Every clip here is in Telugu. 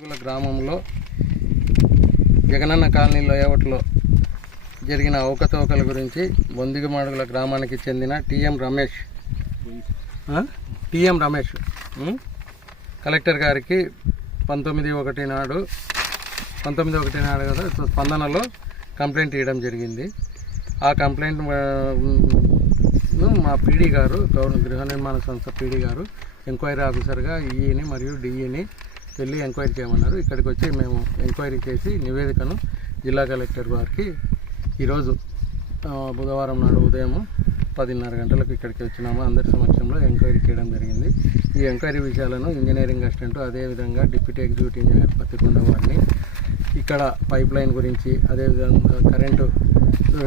అడుగుల గ్రామంలో జగనన్న కాలనీ లోయవట్లో జరిగిన అవకతవకల గురించి బొందిగమాడుగుల గ్రామానికి చెందిన TM Ramesh? TM Ramesh? Collector గారికి పంతొమ్మిది ఒకటి నాడు పంతొమ్మిది ఒకటి నాడు కదా స్పందనలో కంప్లైంట్ ఇవ్వడం జరిగింది. ఆ కంప్లైంట్ మా పీడీ గారు గవర్న గృహ నిర్మాణ సంస్థ పీడీ గారు ఎంక్వైరీ ఆఫీసర్గా ఈఈని మరియు డిఈని వెళ్ళి ఎంక్వైరీ చేయమన్నారు. ఇక్కడికి వచ్చి మేము ఎంక్వైరీ చేసి నివేదికను జిల్లా కలెక్టర్ గారికి ఈరోజు బుధవారం నాడు ఉదయం పదిన్నర గంటలకు ఇక్కడికి వచ్చినాము. అందరి సమక్షంలో ఎంక్వైరీ చేయడం జరిగింది. ఈ ఎంక్వైరీ విషయాలను ఇంజనీరింగ్ అసిస్టెంట్ అదేవిధంగా డిప్యూటీ ఎగ్జిక్యూటివ్ ఇంజనీర్ పత్తికొండ వారిని ఇక్కడ పైప్ లైన్ గురించి అదేవిధంగా కరెంటు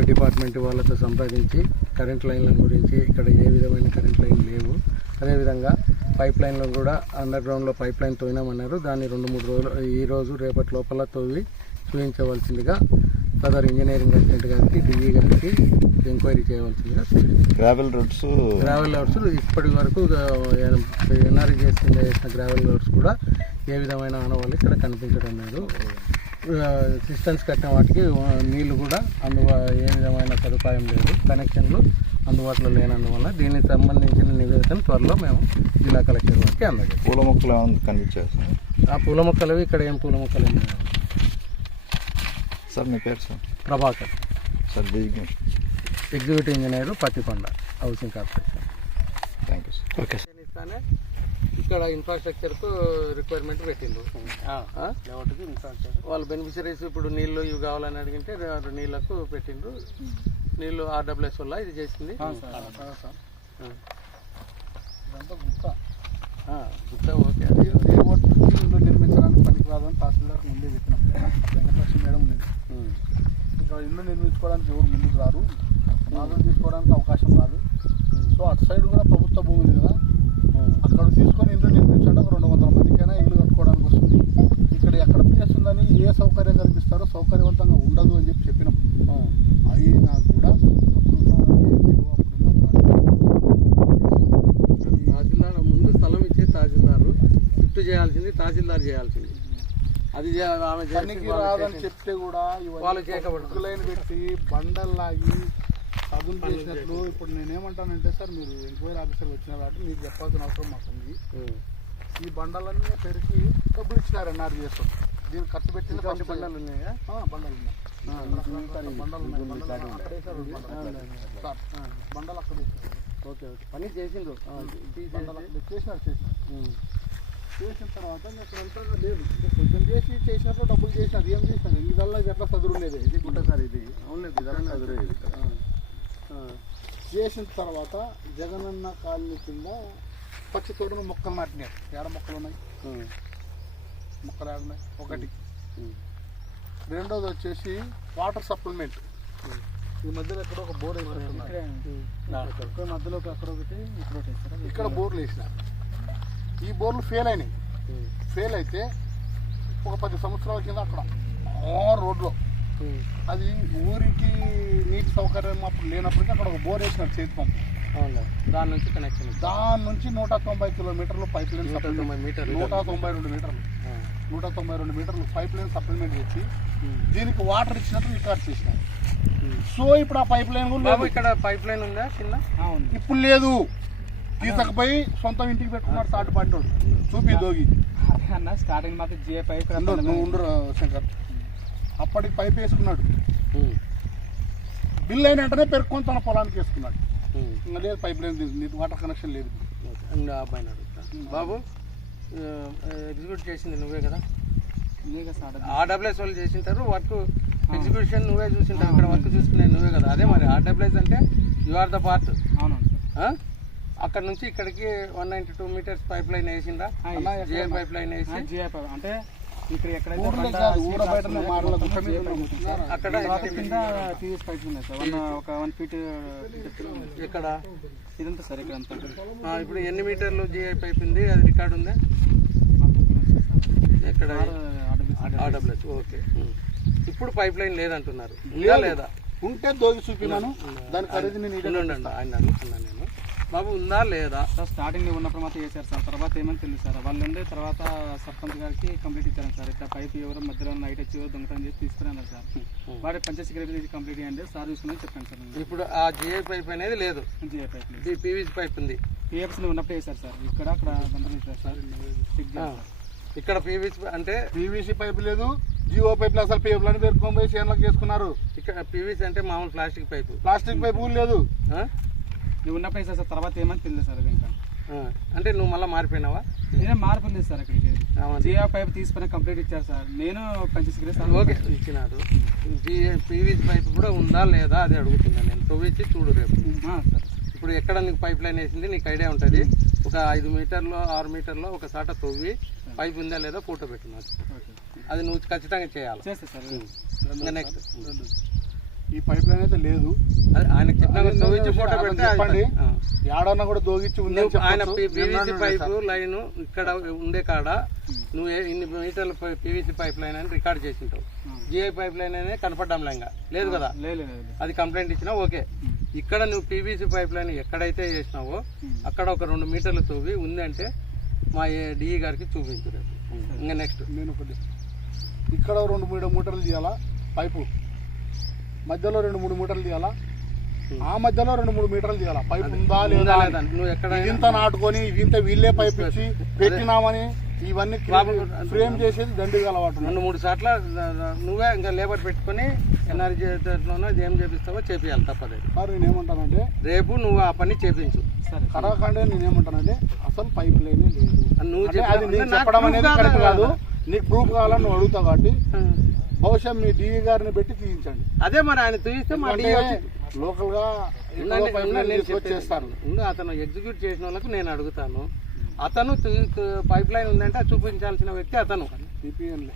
డిపార్ట్మెంట్ వాళ్ళతో సంప్రదించి కరెంట్ లైన్ల గురించి ఇక్కడ ఏ విధమైన కరెంట్ లైన్ లేవు. అదేవిధంగా పైప్ లైన్లో కూడా అండర్ గ్రౌండ్లో పైప్ లైన్ తోయినామన్నారు. దాన్ని రెండు మూడు రోజులు ఈ రోజు రేపటి లోపల తోవి చూపించవలసిందిగా సదర్ ఇంజనీరింగ్ అసిస్టెంట్ గారికి డిఈ గారికి ఎంక్వైరీ చేయవలసిందిగా గ్రావెల్ రోడ్స్ గ్రావెల్ రోడ్స్ ఇప్పటి వరకు ఎన్ఆర్ఈ చేసిన చేసిన గ్రావెల్ రోడ్స్ కూడా ఏ విధమైన ఆనవాళ్ళు ఇక్కడ కనిపించడం లేదు. సిస్టమ్స్ కట్టిన వాటికి ఆ, నీళ్ళు కూడా అందుబా ఏ విధమైన సదుపాయం లేదు. కనెక్షన్లు అందుబాటులో లేనందువల్ల దీనికి సంబంధించిన నివేదికను త్వరలో మేము జిల్లా కలెక్టర్ వారికి అందజేస్తాం. పూల మొక్కలు సార్ ఆ పూల మొక్కలు ఇక్కడ ఏం పూల మొక్కలు ఏం లేవు. సార్ మీ పేరు sir? Prabhakar. Sir executive engineer Pattikonda housing corporation. Thank you sir okay ఇస్తానే ఇక్కడ ఇన్ఫ్రాస్ట్రక్చర్కు రిక్వైర్మెంట్ పెట్టిండ్రు ఆ? వాళ్ళ బెనిఫిషరీస్ ఇప్పుడు నీళ్ళు ఇవి కావాలని అడిగితే రే- నీళ్ళకు పెట్టిండ్రు నీళ్ళు ఆర్డబ్ల్యూఎస్ వల్ల ఇది చేసింది? గుత్త ఓకే. నిర్మించడానికి పనికి రాదని తహసీల్దార్ ముందే చెప్పినాం వెంకటలక్ష్మి మేడం. ఇక్కడ ఇల్లు నిర్మించుకోవడానికి ఎవరు ముందుకు రారు. నాలుగు తీసుకోవడానికి అవకాశం రాదు. సో అటు సైడ్ కూడా ప్రభుత్వ భూమి ఉంది కదా. అక్కడ తీసుకొని ఇల్లు నిర్మించండి. ఒక రెండు వందల మందికైనా ఇల్లు కట్టుకోవడానికి వస్తుంది. ఇక్కడ ఎక్కడ ప్లేస్ ఉందని ఏ సౌకర్యం కల్పిస్తారో సౌకర్యవంతంగా ఉండదు అని చెప్పి చెప్పినాం. అది నాకు కూడా తహసీల్దార్ ముందు స్థలం ఇచ్చే తహసీల్దారు. షిఫ్ట్ చేయాల్సింది తహసీల్దార్ చేయాల్సింది. అది ఆమె రాదని చెప్తే కూడా వాళ్ళు చేయకపోవడం. పెట్టి బండలు చదువు చేసినట్లు ఇప్పుడు నేనేమంటానంటే సార్ మీరు ఎంక్వైరీ ఆఫీసర్ వచ్చినారు కాబట్టి మీకు చెప్పాల్సిన అవసరం మాకు ఉంది. ఈ బండలన్నీ పెరిగి డబ్బులు ఇచ్చినారు ఎన్ఆర్ చేస్తాం. దీనికి ఖర్చు ఫస్ట్ బండలు ఉన్నాయా? బండలు ఉన్నాయి. బండలు ఉన్నాయి. బండలు బండలు. సార్, బండలు అక్కడ. Okay okay. పని చేసిండ్రు. చేసినారు చేసినారు. చేసిన తర్వాత ఇంకా అక్కడ అంతా లేదు. కొంచెం చేసి చేసినప్పుడు డబ్బులు చేసినారు. ఏం చేసినారు? ఇంకదల్లా ఎట్లా చదువులేదు ఇది గుట్ట సార్ ఇది. అవునులేదు ఇదన్నా చదువులేదు చేసిన తర్వాత జగనన్న కాలనీ కింద పచ్చి తోటలో మొక్కలు నాటినారు. ఏడ మొక్కలు ఉన్నాయి? మొక్కలు ఏడ ఉన్నాయి ఒకటి రెండోది వచ్చేసి వాటర్ సప్లిమెంట్. ఈ మధ్యలో ఎక్కడ ఒక బోర్ వేసినట్టున్నారు మధ్యలో అక్కడ ఒకటి ఇక్కడ బోర్లు వేసినారు ఈ బోర్లు ఫెయిల్ అయినాయి. ఫెయిల్ అయితే ఒక పది సంవత్సరాల కింద అక్కడ రోడ్లో. అది ఊరికి నీటి సౌకర్యం అప్పుడు లేనప్పటికీ అక్కడ ఒక బోర్ వేసినారు చేతి పంపు. దాని నుంచి కనెక్షన్. దాని నుంచి నూట తొంభై కిలోమీటర్లు పైప్ లైన్ నూట తొంభై మీటర్లు నూట తొంభై రెండు మీటర్లు. నూట తొంభై రెండు మీటర్లు పైప్ లైన్ సప్లిమెంట్ చేసి. దీనికి వాటర్ ఇచ్చినట్టు రికార్డ్ చేసినారు. ఉమ్. సో ఇప్పుడు ఆ పైప్ లైన్ ఇక్కడ పైప్ లైన్ ఉందా చిన్న? ఇప్పుడు లేదు. తీసుకపోయి సొంతం ఇంటికి పెట్టుకున్నాడు తాటి పాటినోడు చూపి దోగి. అన్న స్టార్టింగ్ మాకు జిఏ పైప్ నువ్వు ఉండు రా, శంకర్. అప్పటికి పైప్ వేసుకున్నాడు. బిల్ అయిన వెంటనే పెరుక్కొని తన పొలానికి వేసుకున్నాడు. ఇంకా లేదు పైప్ లైన్ నీకు వాటర్ కనెక్షన్ లేదు. ఇంకా ఆ అబ్బాయిని అడుగుతా. బాబు ఎగ్జిక్యూట్ చేసింది నువ్వే కదా? ఆర్డబ్ల్యూఎస్ వాళ్ళు చేసింటారు వర్క్ ఎగ్జిక్యూషన్ నువ్వే చూసింటావు ఇక్కడ వర్క్ చూసుకునేది నువ్వే కదా? అదే మరి ఆర్డబ్ల్యూఎస్ అంటే యు ఆర్ ద పార్ట్ అవునండి అక్కడ నుంచి ఇక్కడికి one ninety two meters pipeline వేసిందా జిఐ పైప్ లైన్ వేసి? అంటే ఇక్కడ ఎక్కడైతే ఊర బయట. అక్కడ తర్వాత కింద టీవీఎస్ పైప్స్ ఉన్నాయి సార్. వన్ ఒక వన్ ఫీట్ ఇక్కడ ఇదంతా సార్ ఇక్కడ అంతా. ఆ, ఇప్పుడు ఎన్ని మీటర్లు జిఐ పైప్ ఉంది? అది రికార్డ్ ఉందా? ఎక్కడ? RWS okay. ఇప్పుడు పైప్ లైన్ లేదంటున్నారు. లేదా. ఉంటే దోగి చూపినాను దాని ఖరీదు నేను ఆయన అడుగుతున్నాను నేను. బాబు ఉందా లేదా? సార్ స్టార్టింగ్ ఉన్నప్పుడు మాత్రం వేసారు సార్. తర్వాత ఏమని తెలియదు సార్. వాళ్ళు ఉండే తర్వాత సర్పంచ్ గారికి కంప్లీట్ ఇచ్చారు సార్. ఇట్లా పైప్ ఎవరు మధ్యలో నైట్ వచ్చి దొంగతనం చేసి తీసుకున్నారు సార్. వాడి పంచాయతీ సెక్రటరీ కంప్లీట్ చేయండి. సార్ చూసుకుని చెప్పాను సార్ ఇప్పుడు ఆ జిఐ పైప్ అనేది లేదు. జిఏ పైప్ ఇది పీవీసీ పైప్ ఉంది. పిఎఫ్స్ ఉన్నప్పుడు వేసారు సార్. ఇక్కడ అక్కడ సార్. ఇక్కడ పీవీసీ అంటే పీవీసీ పైపు లేదు. జియో పైపులు అసలు పైపులను పేరుకొని పోయి చేనులకు చేసుకున్నారు. ఇక్కడ పీవీసీ అంటే మామూలు ప్లాస్టిక్ పైపు ప్లాస్టిక్ పైపు లేదు. ఆ? నువ్వు వేసారు సార్ తర్వాత ఏమని తెలియదు సార్ ఇంకా. అంటే నువ్వు మళ్ళీ మారిపోయినావా? నేనే మార్పు లేదు సార్ అక్కడికి. జియో పైప్ తీసుకుని కంప్లీట్ ఇచ్చారు సార్. నేను సార్ ఓకే ఇచ్చినారు. పీవీసీ పైప్ కూడా ఉందా లేదా అది అడుగుతున్నాను నేను. తవ్విచ్చి చూడు రేపు. సార్. ఇప్పుడు ఎక్కడ నీకు పైప్ లైన్ వేసింది నీకు ఐడియా ఉంటుంది. ఒక ఐదు మీటర్లో ఆరు మీటర్లో ఒక సాట తవ్వి పైప్ ఉందా లేదా ఫోటో పెట్టు నాకు. ఓకే. అది నువ్వు ఖచ్చితంగా చేయాలి. చేస్తా సార్. నెక్స్ట్ ఈ పైప్ లైన్ అయితే లేదు. ఆయనకు చెప్పండి. ఏడన్నా కూడా దోగిచ్చి నువ్వు ఆయన. PVC pipe. లైన్ ఇక్కడ ఉండే కాడ నువ్వు ఏ- ఇన్ని మీటర్ల పీవీసీ పైప్ లైన్ అని రికార్డ్ చేసింటావు. జిఐ పైప్ లైన్ అనేది కనపడ్డం లేంగా. లేదు కదా. అది కంప్లైంట్ ఇచ్చినా ఓకే. ఇక్కడ నువ్వు పీవీసీ పైప్ లైన్ ఎక్కడైతే చేసినావో అక్కడ ఒక రెండు మీటర్లు తవ్వి ఉందంటే మా డిఈ గారికి చూపించు రేపు. ఇంకా నెక్స్ట్ నేను ఇక్కడ రెండు మూడు మూటలు తీయాలా? పైపు. మధ్యలో రెండు మూడు మీటర్లు తీయాలా? ఆ మధ్యలో రెండు మూడు మీటర్లు తీయాలా? పైపు ఉందా లేదా ఇదింత నాటుకొని ఇదింత వీళ్ళే పైప్ ఇచ్చి పెట్టినామని ఇవన్నీ ఫ్రేమ్ చేసేది దండిగా అలవాటు రెండు మూడు సార్లు నువ్వే ఇంకా లేబర్ పెట్టుకొని ఎన్ఆర్జీ ఏం చేపిస్తావో చేపియాలి తప్పదు. సార్ నేను ఏమంటానంటే రేపు నువ్వు ఆ పని చేపించు. సరే కరాఖండే నేను ఏమంటానంటే అసలు పైప్ లైనే లేదు. నువ్వు చెప్పడం అనేది కావాలి కరెక్ట్ కాదు? కదా. నీకు ప్రూఫ్ కావాలని నువ్వు అడుగుతావు కాబట్టి బహుశా మీ డిఈ గారిని పెట్టి తీయించండి. అదే మరి ఆయన చూపిస్తే మా వచ్చి లోకల్గా. చేస్తారు అతను ఎగ్జిక్యూట్ చేసిన వాళ్ళకు నేను అడుగుతాను. అతను పైప్ లైన్ ఉందంటే చూపించాల్సిన వ్యక్తి అతను.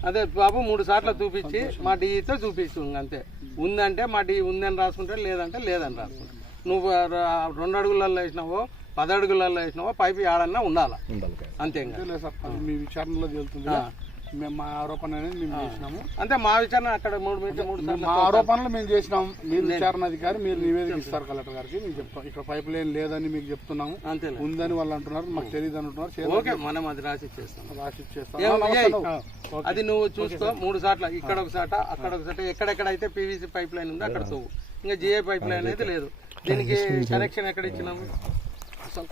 అదే బాబు మూడు సార్లు చూపించి మా డిఈతో చూపిస్తు అంతే. ఉందంటే మా డిఈ ఉందని రాసుకుంటే లేదంటే లేదని రాసుకుంటా నువ్వు రెండు అడుగులలో వేసినావో పది అడుగులలో వేసినావో పైపు ఏడన్నా ఉండాలా? అంతే మీ విచారణలో తేలుతుంది. మేము మా ఆరోపణ అనేది మేము చేసినాము. అంతే మా విచారణ అక్కడ మూడు మీటర్ మూడు సార్లు మా ఆరోపణలు మేము చేసినాం. మీరు విచారణ అధికారి మీరు నివేదిక ఇస్తారు కలెక్టర్ గారికి. మేము చెప్తాం. ఇక్కడ పైప్ లైన్ లేదని మీకు చెప్తున్నాము. అంతేలే. ఉందని వాళ్ళు అంటున్నారు మాకు తెలియదు అంటున్నారు ఓకే మనం అది రాసి చేస్తాం రాసి? నువ్వు. అది నువ్వు చూసుకో మూడు సార్లు ఇక్కడ ఒక సాట అక్కడ ఒక సాట ఎక్కడెక్కడైతే పీవీసీ పైప్ లైన్ ఉందో అక్కడ తవ్వు ఇంకా జిఏ పైప్ లైన్ అయితే లేదు. దీనికి కనెక్షన్ ఎక్కడ ఇచ్చినాము? అసలు